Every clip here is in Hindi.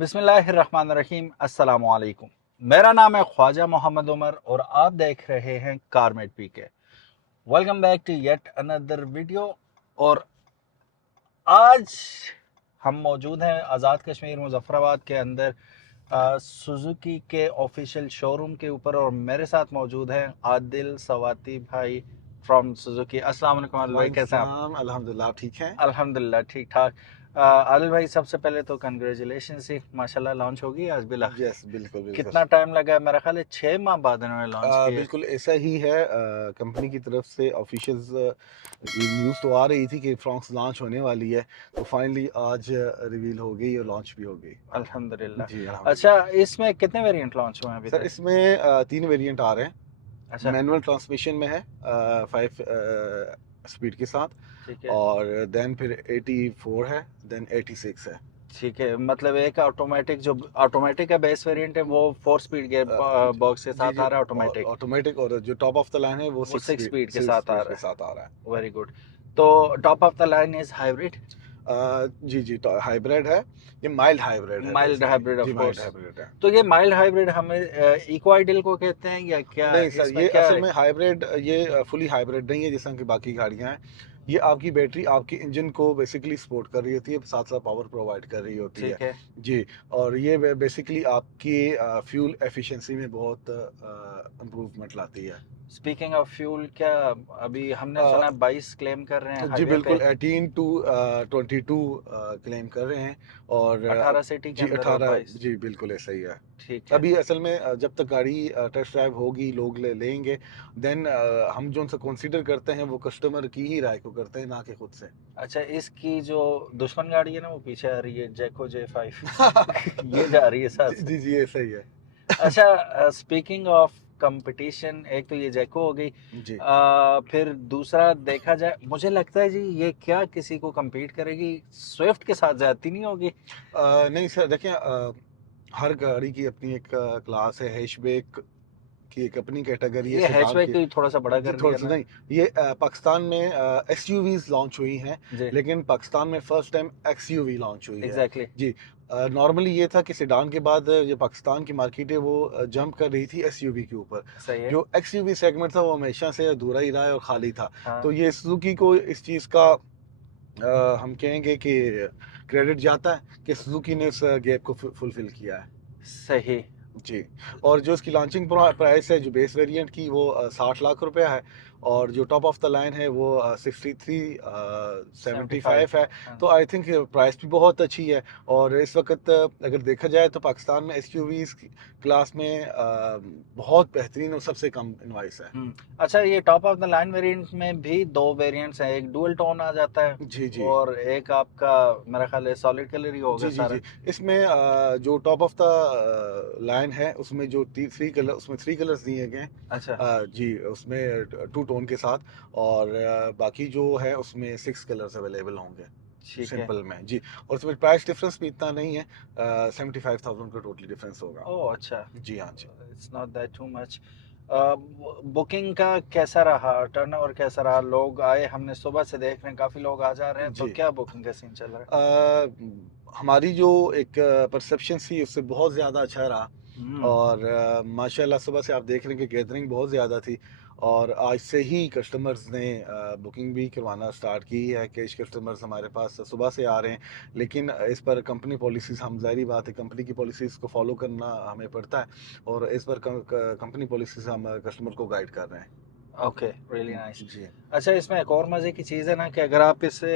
बिस्मिल्लाहिर्रहमानिर्रहीम, अस्सलामुअलैकुम। मेरा नाम है ख्वाजा मोहम्मद उमर और आप देख रहे हैं Carmate PK. Welcome back to yet another video. और आज हम मौजूद हैं आज़ाद कश्मीर मुजफ्फराबाद के अंदर सुजुकी के ऑफिशियल शोरूम के ऊपर, और मेरे साथ मौजूद हैं आदिल सवाती भाई फ्रॉम सुजुकी। अस्सलाम वालेकुम आदिल भाई, कैसे हैं आप? अल्हम्दुलिल्लाह ठीक है। अल्हम्दुलिल्लाह ठीक ठाक। आदिल भाई, सबसे पहले तो कंग्रेचुलेशन ही, माशाल्लाह लॉन्च होगी आज बिल यस, बिल्कुल बिल्कुल। कितना टाइम लगा है? मेरा ख्याल है 6 माह बाद इन्होंने लॉन्च किया। बिल्कुल ऐसा ही है। कंपनी की तरफ से ऑफिशियल्स न्यूज़ तो आ रही थी कि फ्रॉक्स लॉन्च होने वाली है, तो फाइनली आज रिवील हो गई और लॉन्च भी हो गई। जी अल्हम्दुलिल्लाह। अच्छा, अल्हम्दुलिल्लाह। इसमें कितने वेरिएंट लॉन्च हुए हैं अभी सर तक? इसमें 3 वेरिएंट आ रहे हैं। अच्छा। मैनुअल ट्रांसमिशन में है 5 स्पीड के साथ, ठीक है। और देन फिर 84 है, देन 86 है। ठीक है, मतलब एक ऑटोमेटिक, जो ऑटोमेटिक का बेस वेरिएंट है वो 4 स्पीड गियर बॉक्स के जी साथ जी, आ रहा है ऑटोमेटिक। ऑटोमेटिक, और जो टॉप ऑफ द लाइन है वो वो 6 सिक्स स्पीड स्पीड के 6 साथ आ स्पीड रहा के साथ आ रहा है। है। Very good. तो top of the line is hybrid. जी जी, तो हाइब्रिड है। ये माइल्ड हाइब्रिड है माइल्ड बेसिकली। हाइब्रिड ऑफ जी माइल्ड कोर्स। हाइब्रिड है। तो ये माइल्ड हाइब्रिड हमें इको आइडल को कहते हैं या क्या? नहीं सर, इसमें ये क्या असल है? में हाइब्रिड, ये फुली हाइब्रिड नहीं है जैसा कि बाकी गाड़ियां हैं। ये आपकी बैटरी आपके इंजन को बेसिकली सपोर्ट कर रही होती है, साथ साथ पावर प्रोवाइड कर रही होती है। ठीक है। जी। और ये बेसिकली आपकी फ्यूल एफिशिएंसी में बहुत इम्प्रूवमेंट लाती है। स्पीकिंग ऑफ फ्यूल, क्या अभी हमने अ, सुना 22 क्लेम कर रहे हैं जी हाईवे पे? बिल्कुल, 18 टू 22 क्लेम कर रहे हैं। और 18 सिटी के जी अंदर और 18, 22। जी बिल्कुल ऐसा ही है। ठीक है। अभी असल में जब तक गाड़ी टेस्ट ड्राइव होगी, लोग लेंगे, देन हम जो उनसे कंसीडर करते हैं वो कस्टमर की ही राय को करते हैं, ना कि खुद से। अच्छा, इसकी जो दुश्मन गाड़ी है ना वो पीछे आ रही है, जैको J5। ये जा रही है साथ जी से। जी जी, ऐसा ही है। अच्छा, स्पीकिंग ऑफ कंपटीशन, एक तो ये जैको हो गई। जी। फिर दूसरा देखा जाए, मुझे लगता है जी ये क्या किसी को compete करेगी? स्विफ्ट के साथ ज्यादती नहीं होगी? नहीं सर, देखिए, हर गाड़ी की अपनी एक क्लास है। हैचबैक की एक अपनी कैटेगरी है, ये सेडान हैचबैक की। को ही थोड़ा सा बड़ा जी कर थोड़ा दिया सा ना। नहीं, ये पाकिस्तान में एसयूवीज लॉन्च हुई हैं, जी। लेकिन पाकिस्तान में फर्स्ट टाइम एक्सयूवी लॉन्च हुई है। एग्जैक्टली। जी। नॉर्मली ये था कि सेडान के बाद जो पाकिस्तान की मार्केट है वो जंप कर रही थी एसयूवी के ऊपर। सही है। जो एक्सयूवी सेगमेंट था वो हमेशा से अधूरा ही रहा है और खाली था। हाँ। तो ये सुजुकी को इस चीज़ का हम कहेंगे कि क्रेडिट जाता है कि सुजुकी ने इस गैप को फुलफिल किया है। सही। जी। और जो इसकी लॉन्चिंग प्राइस है, जो बेस वेरिएंट की, वो 60 लाख रुपया है। और जो टॉप ऑफ द लाइन है वो 6375 75। है। हाँ। तो आई थिंक प्राइस भी बहुत अच्छी है। और इस वक्त अगर देखा जाए तो पाकिस्तान में एसयूवीज क्लास में बहुत बेहतरीन और सबसे कम इनवाइस है। अच्छा, ये top of the line variant में भी दो वेरिएंट्स हैं, एक डुअल टोन आ जाता है जी जी और एक आपका, मेरा ख्याल है सॉलिड कलर ही होगा जी जी सारा। जी। इसमें जो टॉप ऑफ द लाइन है उसमें जो 3 कलर, उसमें 3 कलर्स दिए गए हैं। अच्छा। जी, उसमें 2 टोन के साथ। और बाकी जो है उसमें 6 कलर्स अवेलेबल होंगे ठीक है। सिंपल में। जी। और उसमें प्राइस डिफरेंस भी इतना नहीं है, 75,000 का टोटली डिफरेंस होगा। ओह अच्छा। जी हाँ जी। It's not that too much. Booking का कैसा रहा, टर्नओवर कैसा रहा? लोग आए, हमने सुबह से देख रहे हैं काफी लोग आ जा रहे हैं, तो जी। क्या बुकिंग का सीन चल रहा है? हमारी जो एक परसेप्शन थी उससे बहुत ज़्यादा अच्छा रहा। हम्म। और माशाल्लाह सुबह से आप देख रहे हैं कि गैदरिंग बहुत ज़्यादा थी। और आज से ही कस्टमर्स ने बुकिंग भी करवाना स्टार्ट की है। कैश कस्टमर्स हमारे पास सुबह से आ रहे हैं, लेकिन इस पर कंपनी पॉलिसीज़, हम ज़ाहिर बात है कंपनी की पॉलिसीज़ को फॉलो करना हमें पड़ता है, और इस पर कंपनी पॉलिसीज़ हम कस्टमर को गाइड कर रहे हैं। Okay, really nice. जी अच्छा, इसमें एक और मजे की चीज़ है ना कि अगर आप इसे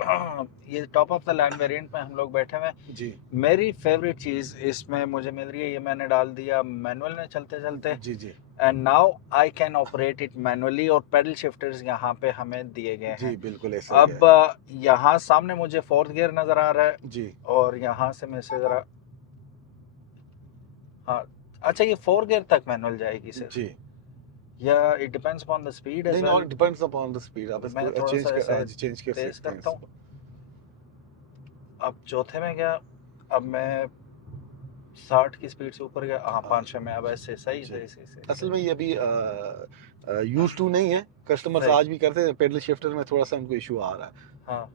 ये top of the line variant में हम लोग बैठे हुए हैं। जी मेरी फेवरेट चीज़ इसमें मुझे मिल रही है, ये मैंने डाल दिया मैनुअल में चलते चलते, जी जी and now I can operate it manually, और पेडल शिफ्टर्स यहाँ पे हमें दिए गए जी, हैं। बिल्कुल ऐसा ही है। अब यहाँ सामने मुझे फोर्थ गियर नज़र आ रहा है, जी और यहाँ से मैं से ज़रा, हाँ। अच्छा, ये 4 गियर तक मैनुअल जाएगी सिर्फ, जी। या it depends upon the speed एज नहीं, well? Not depends upon the speed, आप मैं इसको थोड़ा सा ऐसे चेंज कर तेज सकते हैं करता हूँ। इसको। अब चौथे में गया, अब मैं 60 की स्पीड से ऊपर गया, हाँ, हाँ 5-6 में, अब ऐसे सही जी। सही सही सही असल सही। में ये अभी यूज टू नहीं है, कस्टमर्स सही। आज भी करते हैं, पेडल शिफ्टर में थोड़ा सा उनको इशू आ रहा है। हाँ।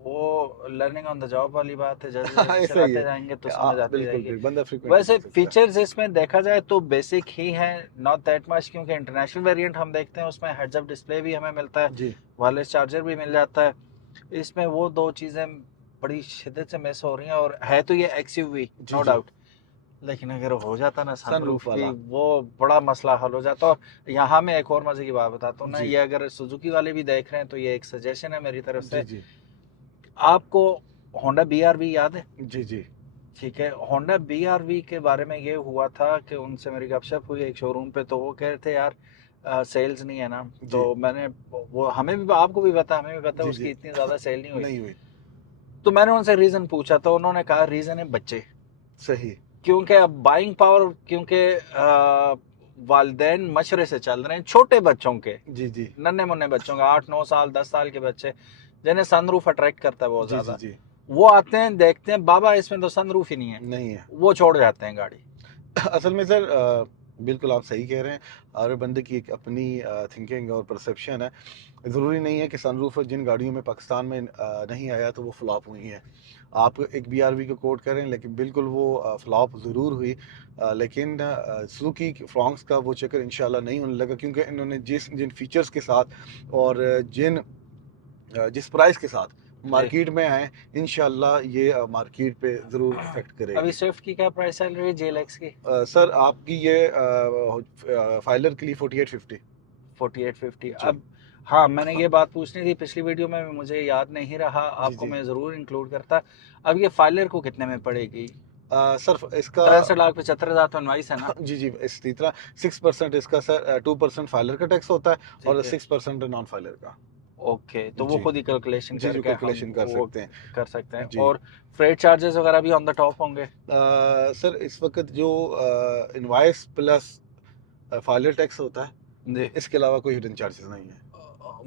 वो लर्निंग ऑन द जॉब वाली बात है, जैसे जैसे ऐसा ही चलाते है। जाएंगे तो समझ आती बिल्कुल जाएगी। बिल्कुल, बंदा फ्रीक्वेंटली वैसे सीख सकता है। फीचर्स इसमें देखा जाए तो बेसिक ही हैं, नॉट दैट मच, क्योंकि इंटरनेशनल वेरिएंट हम देखते हैं उसमें हेड्स अप डिस्प्ले भी हमें मिलता है, जी वायरलेस चार्जर भी मिल जाता है। इसमें वो दो चीज़ें बड़ी शिद्दत से मिस हो रही हैं, और है तो ये एक्सयूवी जी नो जी। डाउट, लेकिन अगर हो जाता ना सनरूफ सनरूफ भी, वाला। वो बड़ा मसला हल हो जाता। और यहाँ मैं एक और मजे की बात बताता हूँ ना, जी ये अगर सुजुकी वाले भी देख रहे हैं तो ये एक सजेशन है मेरी तरफ जी से। जी आपको होंडा BRV याद है? जी जी ठीक है, होंडा BRV के बारे में ये हुआ था कि उनसे मेरी गपशप हुई एक शोरूम पे, तो वो कह रहे थे यार सेल्स नहीं है ना। जी तो मैंने, वो हमें भी, आपको भी पता, हमें भी पता जी उसकी जी। इतनी ज़्यादा सेल नहीं हुई। नहीं हुई। तो मैंने उनसे रीज़न पूछा, तो उन्होंने कहा रीज़न है बच्चे। सही। क्योंकि अब बाइंग पावर, क्योंकि वालदेन मशरे से चल रहे हैं छोटे बच्चों के, जी जी नन्हे मुन्ने बच्चों के, 8 9 साल 10 साल के बच्चे, जिन्हें सनरूफ अट्रैक्ट करता है बहुत जी जी ज़्यादा। जी। वो आते हैं, देखते हैं बाबा इसमें तो सनरूफ ही नहीं है, नहीं है। वो छोड़ जाते हैं गाड़ी। असल में सर बिल्कुल आप सही कह रहे हैं। हर बंदे की एक अपनी थिंकिंग और परसेप्शन है। ज़रूरी नहीं है कि सनरूफ जिन गाड़ियों में पाकिस्तान में नहीं आया तो वो फ्लॉप हुई हैं। आप एक BRV को कोट करें, लेकिन बिल्कुल वो फ्लॉप ज़रूर हुई। लेकिन सुजुकी फ्रॉन्क्स का वो चक्कर इंशाल्लाह नहीं होने लगा, क्योंकि इन्होंने जिन फीचर्स के साथ और जिस प्राइस के साथ जी, मार्केट में आए, इंशाल्लाह ये मार्केट पे ज़रूर इफेक्ट अभी करेगी। स्विफ्ट की क्या प्राइस चल रही है, JLX की? सर आपकी ये फाइलर के लिए 4850। 4850। जी अब हाँ, मैंने ये बात पूछनी थी पिछली वीडियो में, मुझे याद नहीं रहा, जी आपको जी। मैं ज़रूर इंक्लूड करता। अब ये फाइलर को कितने में पड़ेगी? सर इसका 63,75,000 तो इनवाइस है ना? जी जी, इसी तरह 6% इसका सर 2% फाइलर का टैक्स होता है और ठीक है, 6% नॉन फाइलर का। ओके, तो वो जी खुद ही कैलकुलेशन जी जो करके हम कैलकुलेशन कर वो सकते हैं। कर सकते हैं। जी और फ्रेट चार्जेस वगैरह भी ऑन द टॉप होंगे? सर इस वक्त जो इनवाइस प्लस फाइलर टैक्स होता है, जी, इसके अलावा कोई हिडन चार्जेस नहीं है।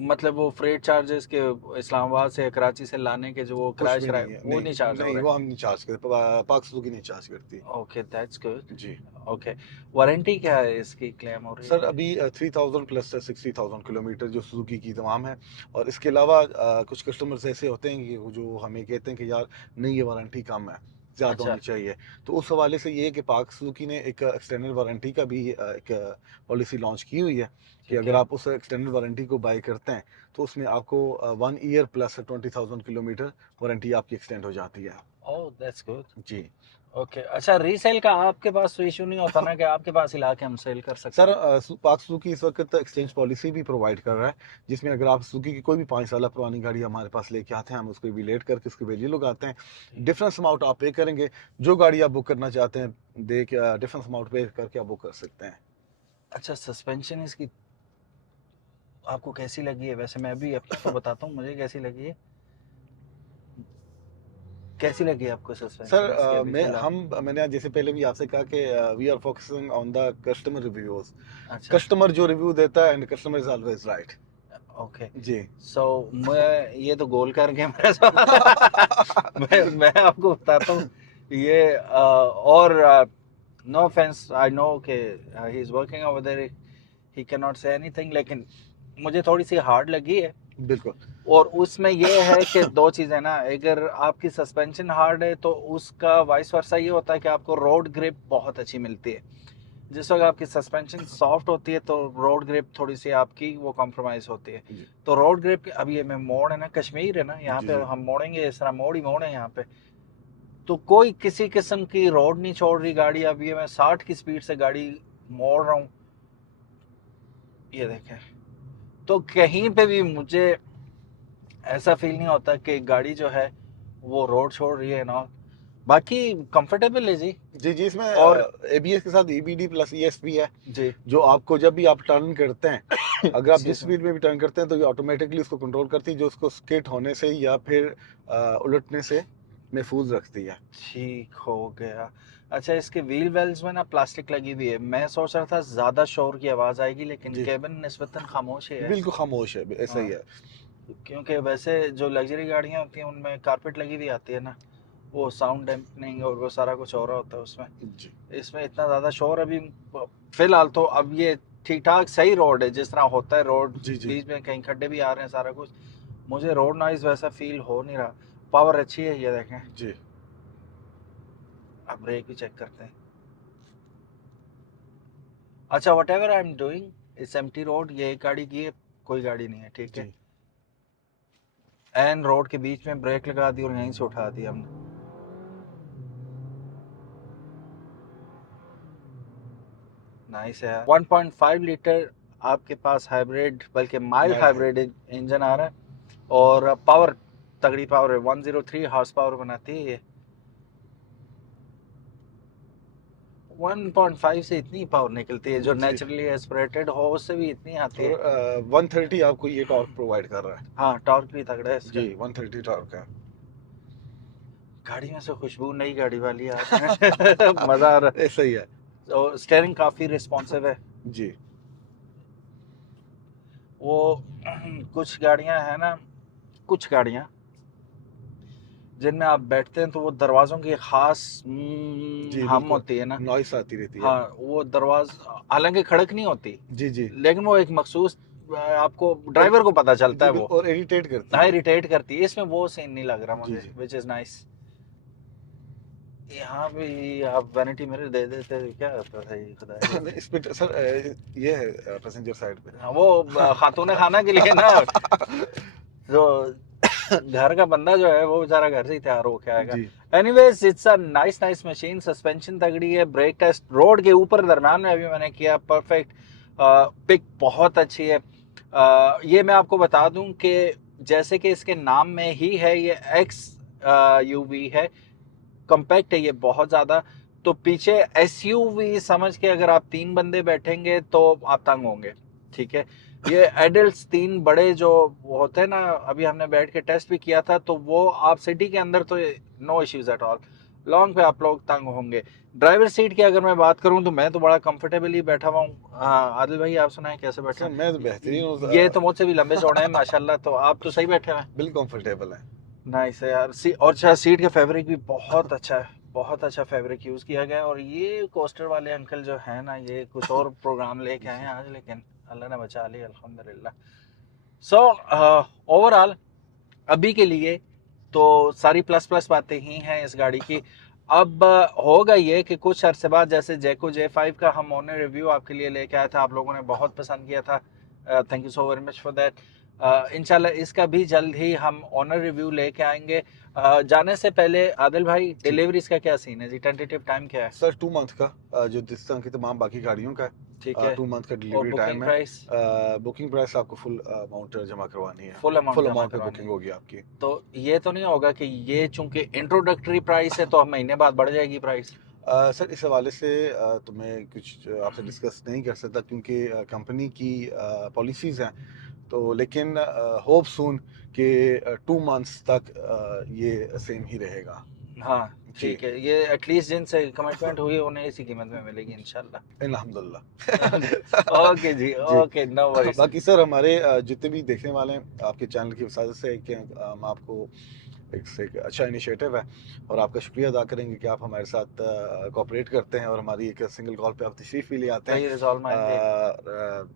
मतलब वो फ्रेट चार्जेस के इस्लामाबाद से या कराची से लाने के जो वो कुछ किराया भी शराया नहीं है। वो नहीं चार्ज हो नहीं रहे? वो हम नहीं चार्ज करते, पाक सुजुकी नहीं चार्ज करती। Okay, that's good. जी ओके, वारंटी क्या है इसकी क्लेम हो रही सर है? अभी 3000 प्लस 60,000 किलोमीटर जो सुजुकी की तमाम है। और इसके अलावा कुछ कस्टमर्स ऐसे होते हैं कि वो जो हमें कहते हैं कि यार नहीं, ये वारंटी कम है, ज़्यादा अच्छा, होनी चाहिए। तो उस हवाले से ये है कि पाक सुजुकी ने एक एक्सटेंडेड वारंटी का भी एक पॉलिसी लॉन्च की हुई है कि ठीक अगर है। आप उस एक्सटेंडेड वारंटी को बाय करते हैं तो उसमें आपको 1 ईयर प्लस 20,000 किलोमीटर वारंटी आपकी एक्सटेंड हो जाती है। ओह, दैट्स गुड। जी ओके, अच्छा, रीसेल का आपके पास तो इशू नहीं होता ना, कि आपके पास ही लाके हम सेल कर सकते सर हैं? पाक सुजुकी इस वक्त एक्सचेंज पॉलिसी भी प्रोवाइड कर रहा है, जिसमें अगर आप सुजुकी की कोई भी 5 साल पुरानी गाड़ी हमारे पास लेके आते हैं, हम उसको रिलेट करके उसकी वैल्यू लगाते हैं। ठीक है। डिफरेंस अमाउंट आप पे करेंगे, जो गाड़ी आप बुक करना चाहते हैं दे के डिफरेंस अमाउंट पे करके आप बुक कर सकते हैं। अच्छा, सस्पेंशन इसकी आपको कैसी लगी है? वैसे मैं भी आपको बताता हूँ मुझे कैसी लगी है। कैसी लगी है आपको सर सस्पेंशन इसकी अभी फिलहाल? मैंने जैसे पहले भी आपसे कहा कि we are focusing on the customer reviews. अच्छा, कस्टमर जो रिव्यू देता है, and customer is always right. Okay. जी सो मैं ये तो गोल कर गया मेरे साथ। मैं आपको बताता हूँ ये और नो ऑफेंस, आई नो कि he is working over there, he can not say anything, लेकिन मुझे थोड़ी सी हार्ड लगी है। बिल्कुल। और उसमें ये है कि दो चीज़ें ना, अगर आपकी सस्पेंशन हार्ड है तो उसका वाइस वर्सा ये होता है कि आपको रोड ग्रिप बहुत अच्छी मिलती है। जिस वक्त आपकी सस्पेंशन सॉफ्ट होती है तो रोड ग्रिप थोड़ी सी आपकी वो कॉम्प्रोमाइज़ होती है। जी तो रोड ग्रिप, अब ये मैं मोड़ है ना, कश्मीर है ना, यहाँ जी पे जी हम मोड़ेंगे इस तरह, मोड़ ही मोड़ है यहाँ पे। तो कोई किसी किस्म की रोड नहीं छोड़ रही गाड़ी। अब ये मैं 60 की स्पीड से गाड़ी मोड़ रहा हूँ, ये देखें, तो कहीं पे भी मुझे ऐसा फील नहीं होता कि गाड़ी जो है वो रोड छोड़ रही है ना। बाकी कंफर्टेबल है जी। जी जी। इसमें और ABS के साथ EBD प्लस ESP है, जी, जो आपको जब भी आप टर्न करते हैं, अगर आप जिस एक्सक्यूज मी, स्पीड में भी टर्न करते हैं तो ये ऑटोमेटिकली उसको कंट्रोल करती है, जो उसको स्किड होने से या फिर उलटने से महफूज रखती है। ठीक हो गया। अच्छा, इसके व्हील वेल्स में ना प्लास्टिक लगी हुई है, मैं सोच रहा था ज्यादा शोर की आवाज आएगी, लेकिन जी केबिन निस्बतन खामोश ही है। बिल्कुल खामोश है, ऐसा ही हाँ, है। क्योंकि वैसे जो लग्जरी गाड़ियां होती हैं उनमें कारपेट लगी हुई आती है ना, वो साउंड डैम्पनिंग और वो सारा कुछ हो रहा होता है उसमें। जी इसमें इतना ज़्यादा शोर अभी फिलहाल तो, अब ये ठीक ठाक सही रोड है जिस तरह होता है रोड, जी जी बीच में कहीं खड्डे भी आ रहे हैं सारा कुछ, मुझे रोड नॉइज वैसा फील हो नहीं रहा। पावर अच्छी है, ये देखें। जी अब ब्रेक भी चेक करते हैं। अच्छा, what ever I am doing, it's empty road, ये एक गाड़ी की है, कोई गाड़ी नहीं है, ठीक है। जी एन रोड के बीच में ब्रेक लगा दी और यहीं से उठा दी हमने। नाइस है। 1.5 लीटर आपके पास हाइब्रिड, बल्कि माइल्ड माइल्ड हाइब्रिड इंजन आ रहा है और पावर तगड़ी पावर है, 103 हॉर्स पावर बनाती है ये। 1.5 से इतनी पावर निकलती है, जो जी। नेचुरली एस्पिरेटेड हो उससे भी इतनी आती है। और 130 आपको ये टॉर्क प्रोवाइड कर रहा है। हाँ, टॉर्क भी तगड़ा है इसका। जी 130 टॉर्क है। गाड़ी में से खुशबू नई गाड़ी वाली आ रही है। मजा आ रहा है। ऐसा ही है। और स्टीयरिंग काफी रिस्पॉन्सिव है। जी वो कुछ गाड़ियां है ना, कुछ गाड़ियां जिनमें आप बैठते हैं तो वो दरवाजों की खास जी हम बिल्कुल, होती है ना। नॉइस आती रहती है। हाँ, वो दरवाज हालांकि खड़क नहीं होती, जी जी लेकिन वो एक मखसूस आपको ड्राइवर को पता चलता जी है वो। बिल्कुल, और इरिटेट करती हाँ, है। इरिटेट करती है। इसमें वो सीन नहीं लग रहा जी मुझे, जी विच इज नाइस। यहाँ भी आप वैनिटी मिरर दे देते क्या होता था ये, खुदा नहीं, इस पे सर ये है पैसेंजर साइड पे। हाँ, वो खातून खाना के लिए ना, जो घर का बंदा जो है वो बेचारा घर से ही तैयार होके आएगा। जी anyways, it's a nice nice machine. Suspension तगड़ी है, ब्रेक टेस्ट रोड के ऊपर दरम्यान में अभी मैंने किया, परफेक्ट। पिक बहुत अच्छी है। ये मैं आपको बता दूं कि जैसे कि इसके नाम में ही है, ये एक्स यूवी है, कॉम्पैक्ट है ये बहुत ज्यादा। तो पीछे एसयूवी समझ के अगर आप 3 बंदे बैठेंगे तो आप तंग होंगे, ठीक है। ये एडल्ट्स 3 बड़े जो होते हैं ना, अभी हमने बैठ के टेस्ट भी किया था, तो वो आप सिटी के अंदर तो no issues at all. Long पे आप लोग तंग होंगे। ड्राइवर सीट की अगर मैं बात करूं तो मैं तो बड़ा कंफर्टेबली बैठा हुआ हूँ। हाँ, आदिल भाई आप सुनाएं कैसे बैठे सर, मैं तो बेहतरीन हूँ। हैं? ये तो मुझसे भी लंबे चौड़े हैं माशाल्लाह, तो आप तो सही बैठे हुए हैं। बिल्कुल कंफर्टेबल है। नाइस है यार। और अच्छा, सीट का फैब्रिक भी बहुत अच्छा है, बहुत अच्छा फैब्रिक यूज किया गया है। और ये कोस्टर वाले अंकल जो है ना, ये कुछ और प्रोग्राम लेके आए हैं आज, लेकिन अल्लाह ने बचा लिया, अल्हम्दुलिल्लाह। सो ओवरऑल अभी के लिए तो सारी प्लस प्लस बातें ही हैं इस गाड़ी की। अब होगा ये कि कुछ अरसे बाद, जैसे जैको J5 का हम ऑनर रिव्यू आपके लिए लेके आया था, आप लोगों ने बहुत पसंद किया था, thank you so very much for that. इंशाल्लाह इसका भी जल्द ही हम ऑनर रिव्यू लेके आएंगे। जाने से पहले आदिल भाई, जी डिलीवरीज का क्या सीन है जी? टेंटेटिव टाइम क्या है? सर, 2 मंथ का, जो जिस तरह की तमाम बाकी गाड़ियों का ठीक है, है। 2 मंथ का और डिलीवरी बुकिंग टाइम है। प्राइस? बुकिंग प्राइस आपको फुल अमाउंट जमा करवानी है। फुल अमाउंट फुल जमा अमाउंट पे करवानी बुकिंग है। होगी आपकी। तो ये तो नहीं होगा कि ये चूंकि इंट्रोडक्टरी प्राइस है तो अब महीने बाद बढ़ जाएगी प्राइस? सर, इस हवाले से तो मैं कुछ आपसे डिस्कस नहीं कर सकता, क्योंकि कंपनी की पॉलिसीज़ हैं। तो लेकिन होप सून कि 2 मंथ्स तक ये सेम ही रहेगा। हाँ, जी ठीक है। ये एटलीस्ट जिनसे कमिटमेंट हुई उन्हें इसी कीमत में मिलेगी इंशाल्लाह। अल्हम्दुलिल्लाह। ओके जी, जी ओके, नो वरीज। बाकी सर, हमारे जितने भी देखने वाले हैं, आपके चैनल की वजह से कि हम आपको एक अच्छा इनिशिएटिव है, और आपका शुक्रिया अदा करेंगे कि आप हमारे साथ कोऑपरेट करते हैं और हमारी एक सिंगल कॉल पे आप तशरीफ़ भी ले आते हैं। Please all my way.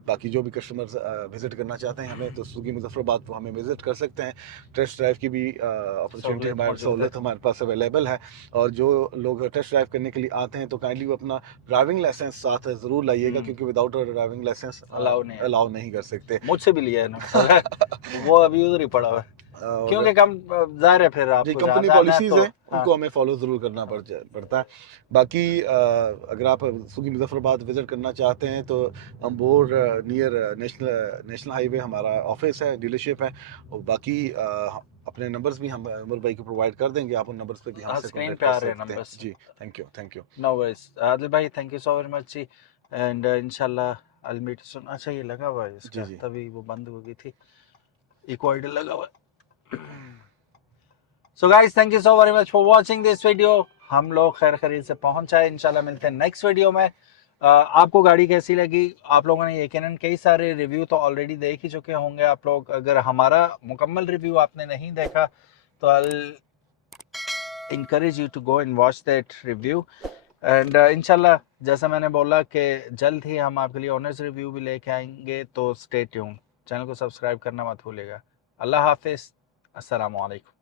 बाकी जो भी कस्टमर्स विज़िट करना चाहते हैं हमें, तो सुगी मुजफ्फराबाद को हमें विज़िट कर सकते हैं। टेस्ट ड्राइव की भी अपॉर्चुनिटी, सहूलियत हमारे मौजूद है। सहूलत हमारे पास अवेलेबल है। और जो लोग टेस्ट ड्राइव करने के लिए आते हैं तो काइंडली वो अपना ड्राइविंग लाइसेंस साथ ज़रूर लाइएगा, क्योंकि विदाउट ड्राइविंग लाइसेंस अलाउ नहीं है। अलाउ नहीं कर सकते। मुझसे भी लिया है इन्होंने, वो अभी उधर ही पड़ा हुआ है, और क्योंकि कम जाहिर है फिर जी, आपको जहाँ कंपनी जाना है पॉलिसीज़ तो। हैं, हाँ, उनको हमें फॉलो ज़रूर करना पड़ता है। बाकी अगर आप सुगी मुजफ्फराबाद विज़िट करना चाहते हैं तो अम्बोर नियर नेशनल हाईवे हमारा ऑफिस है, डीलरशिप है। और बाकी अपने नंबर्स भी हम उमर भाई को प्रोवाइड कर देंगे, आप उन नंबर्स पे भी हमसे स्क्रीन कॉन्टेक्ट पे कर आ रहे हैं सकते हैं। नंबर्स। जी thank you. No worries Adil भाई, thank you so very much जी। एंड इंशाल्लाह आई मीट सुन। अच्छा, ये लगा हुआ है जी इसका, जी तभी वो बंद हो गई थी। इक्वाइडल लगा हुआ है। So guys, thank you so very much for watching this video. हम लोग खैर खरीद से पहुंच आए, इंशाल्लाह मिलते हैं नेक्स्ट वीडियो में। आपको गाड़ी कैसी लगी? आप लोगों ने यकीनन कई सारे रिव्यू तो ऑलरेडी देख ही चुके होंगे आप लोग। अगर हमारा मुकम्मल रिव्यू आपने नहीं देखा तो आई encourage you to go and watch that review. And इंशाल्लाह जैसा मैंने बोला कि जल्द ही हम आपके लिए ऑनर्स रिव्यू भी लेके आएंगे, तो स्टे ट्यून। चैनल को सब्सक्राइब करना मत भूलिएगा। अल्लाह हाफिज़, अस्सलाम वालेकुम।